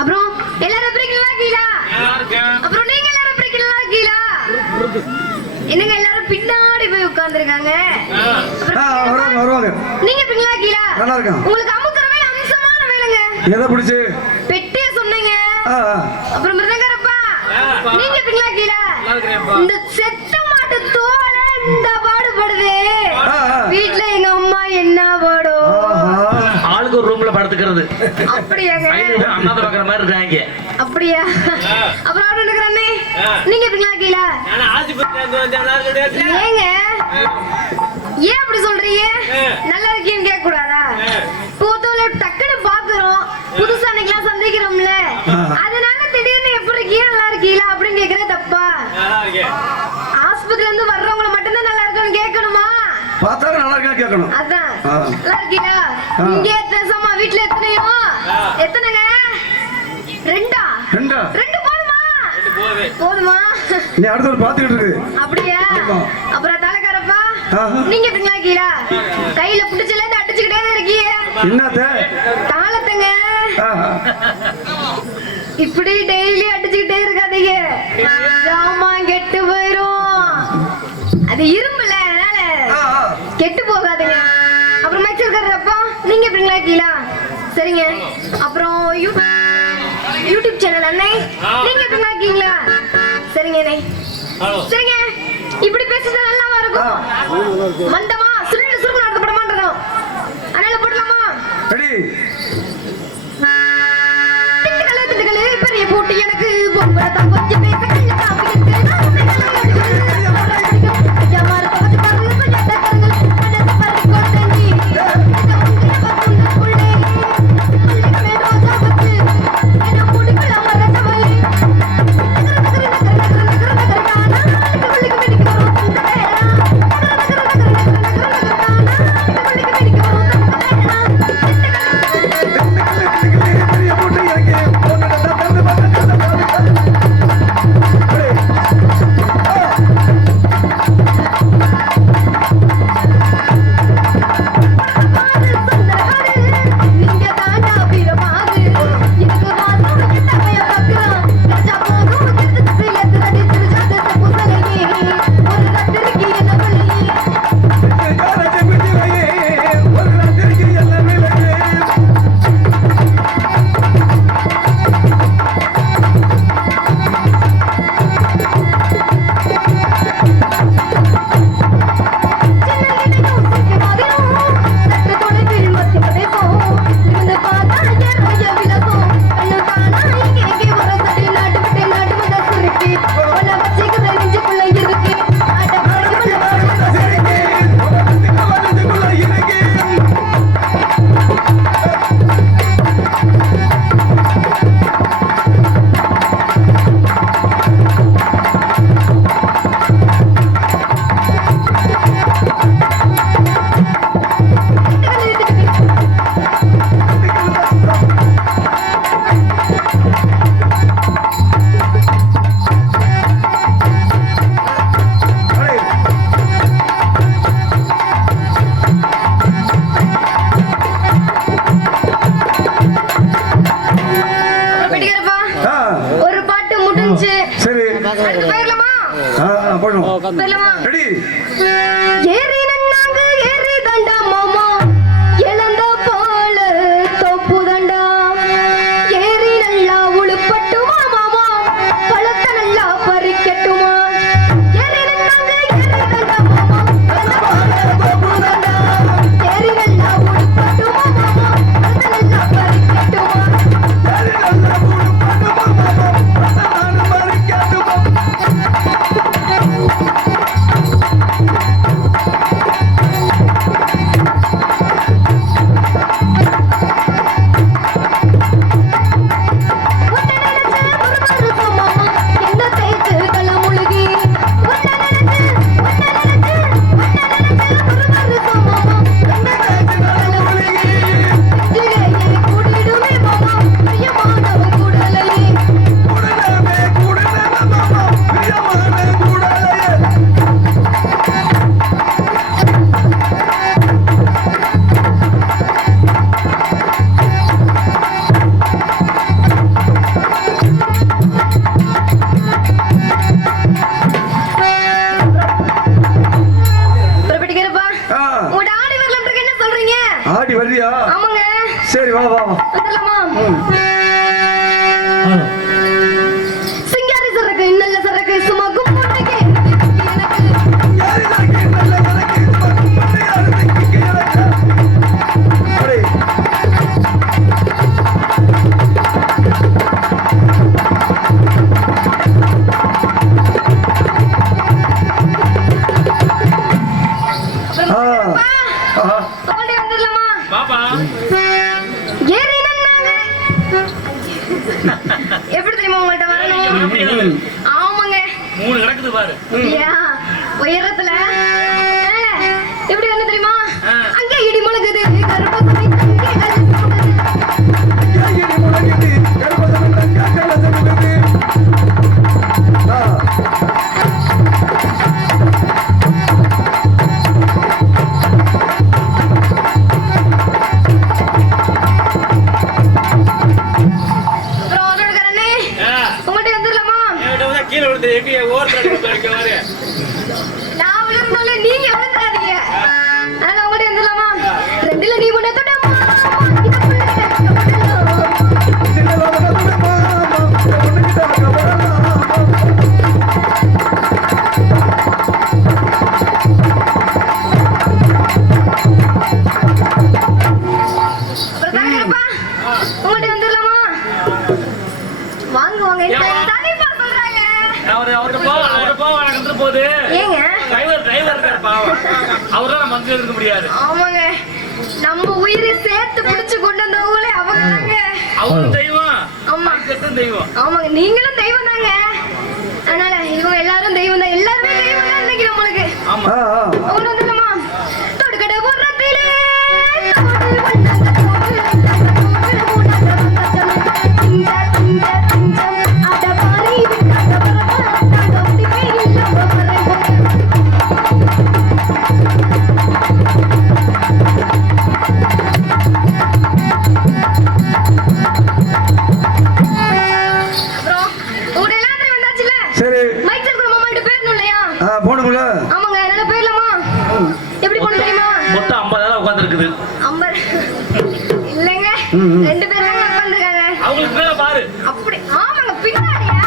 அப்புறம் எல்லாரும் எப்படிங்களா கீழா? அப்புறம் நீங்க எல்லாரும் எப்படிங்களா கீழா? என்னங்க எல்லாரும் பின்னாடி போய் உட்கார்ந்துருக்காங்க. நீங்க எப்படிங்களா கீழா? நல்லா இருக்கும் உங்களுக்கு அமுக்கிற வேலை அம்சமான வேலைங்க. எதை பிடிச்சு? பெட்டிய சொன்னீங்க. அப்புறம் மிருதங்கரப்பா. நீங்க எப்படிங்களா கீழா? இந்த செத்த மாட்டு தோலை இந்த பாக்குறது அப்படியாங்க. அண்ணாத பாக்குற மாதிரி இருக்காங்க. அப்படியா? அப்புறம் ஆட்டோ எடுக்கிறே நீங்க இருக்கீங்களா கீழா ஏங்க? ஏன் அப்படி சொல்றீங்க? நல்லா இருக்கீன்னு கேட்க கூடாதா போத்தோல டக்குன்னு பாக்குறோம். புதுசா அன்னைக்கெல்லாம் சந்திக்கிறோம்ல. அதனால திடீர்னு எப்படி இருக்கீங்க? நல்லா இருக்கீங்களா? அப்படின்னு கேக்குறது தப்பா? ஆஸ்பத்திரில இருந்து வர்றவங்கள மட்டும்தான் நல்லா இருக்கணும் கேட்கணுமா? பார்த்தா நல்லா இருக்கா கேட்கணும். அதான். நல்லா இருக்கீங்களா? வீட்ல எத்தனையோ? எத்தனைங்க? ரெண்டா? ரெண்டா? ரெண்டு போதுமா? போதுமா. நீ அடுத்த பாத்துக்கிட்டு இருக்கு அப்படியா? அப்புறம் தலைக்காரப்பா நீங்க எப்படிங்களா கீழா? கையில புடிச்சல இருந்து அடிச்சுக்கிட்டே இருக்கீங்க. என்னத்த? தாளத்தங்க. இப்படி டெய்லி அடிச்சுக்கிட்டே இருக்காதீங்க. ஜாமா கெட்டு போயிரும். அது இரும்புல அதனால கெட்டு போகாதுங்க. அப்புறம் மேய்ச்சல் நீங்க எப்படிங்களா கீழா? சரிங்க. அப்புறம் யூடியூப் சேனல் அண்ணே நீங்க எப்படிங்களா இருக்கீங்களா? சரிங்க அண்ணே சரிங்க. இப்படி பேசுறது நல்லாவா இருக்கும்? மந்தமா சுருண்டு சுருண்டு நடத்த படமா இருக்கும் அதனால போடலாமா? திண்டுக்கல்லு திண்டுக்கல்லு பெரிய போட்டி எனக்கு பொம்பளை தான் கொஞ்சம் பேச. எப்படி தெரியுமா உங்கள்ட்ட வரணும். ஆமாங்க. மூணு கிடக்குது பாரு. உயரத்துல. எப்படி வந்து தெரியுமா. அங்கே இடி முழங்குது. வாங்க வாங்க என்ன ஏம்மா? தலைப்பா சொல்றாங்க. அவரு அவரு பாவம் அவரு பாவம் எனக்கு வந்து போகுது. ஏங்க? டிரைவர் டிரைவர் இருக்காரு பாவம். அவரால் நம்ம அங்கே இருக்க முடியாது. ஆமாங்க. நம்ம உயிரை சேர்த்து பிடிச்சு கொண்டு வந்தவங்களே அவங்க தாங்க அவரு தெய்வம். ஆமா. தெய்வம். ஆமாங்க. நீங்களும் தெய்வம் தாங்க அதனால இவங்க எல்லாரும் தெய்வம் தான் எல்லாருமே தெய்வம் தான் இன்னைக்கு நம்மளுக்கு. ஆமா. அவங்க அம்பர். இல்லைங்க. ரெண்டு பேரும் தாங்க உட்காந்துருக்காங்க. அவங்களுக்கு மேல பாரு. அப்படி. ஆமாங்க பின்னாடியா.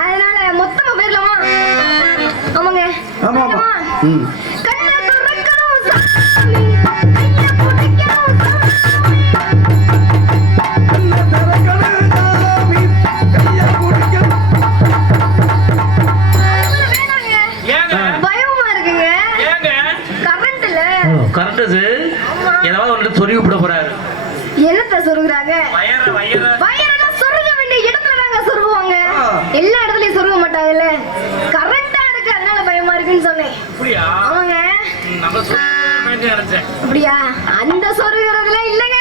அதனால மொத்தமா போயிடலாமா ஆமாங்க. ஆமா, ஆமா. விட போறாரு. என்னத்த சொல்லுறாங்க வயர வயரெல்லாம் சொருக வேண்டிய இடத்துல தாங்க சொருகுவாங்க. ஆ. எல்லா இடத்துலயும் சொருக மாட்டாங்கல்ல? கரெக்டா இருக்கு அதனால பயமா இருக்குன்னு சொன்னேன். அப்படியா? ஆமாங்க. அப்படியா? அந்த சொருகிறதுல இல்லைங்க.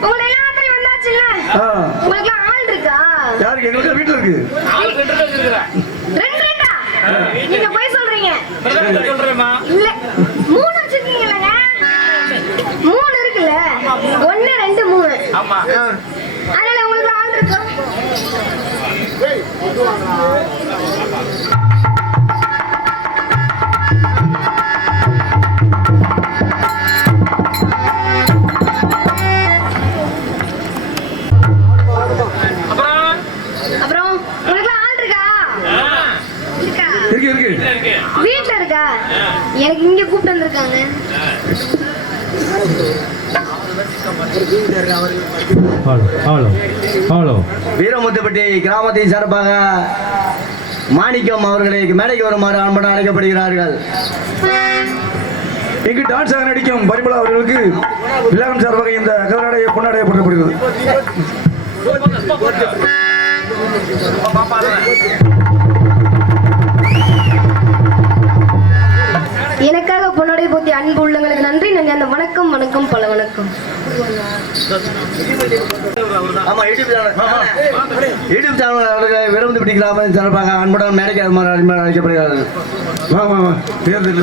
உங்களை எல்லாத்தையும் வந்தாச்சுல்ல? உங்களுக்கு ஆள் இருக்கா? யாருக்கு? எங்க வீட்டுல இருக்கு. ஆள் ரெண்டு ரெண்டு? ரெண்டா நீங்க போய் சொல்றீங்க. சொல்றேம்மா. இல்ல. வீட்ல இருக்கா? எனக்கு இங்க கூப்பிட்டு வந்திருக்காங்க. ஹலோ ஹலோ ஹலோ வீரமுத்துப்பட்டி கிராமத்தை சார்பாக மாணிக்கம் அவர்களை மேடைக்கு வருமாறு அன்புடன் அழைக்கப்படுகிறார்கள். இங்கு டான்ஸ் ஆக நடிக்கும் பரிமளா அவர்களுக்கு விழாவின் சார்பாக இந்த கவராடைய கொண்டாடப்படுகிறது எனக்காக பொன்னாடை போத்தி அன்பு உள்ளங்களுக்கு நன்றி. நன்றி. அந்த வணக்கம் வணக்கம் பல வணக்கம். ஆமா யூடியூப் சேனல் யூடியூப் சேனல் அவர்களை சார்பாக அன்புடன் மேடைக்கு அழைக்கப்படுகிறார்கள். வா வா வா. தேர்தல்.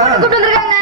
பொண்ணு கூட்டு வந்திருக்காங்க.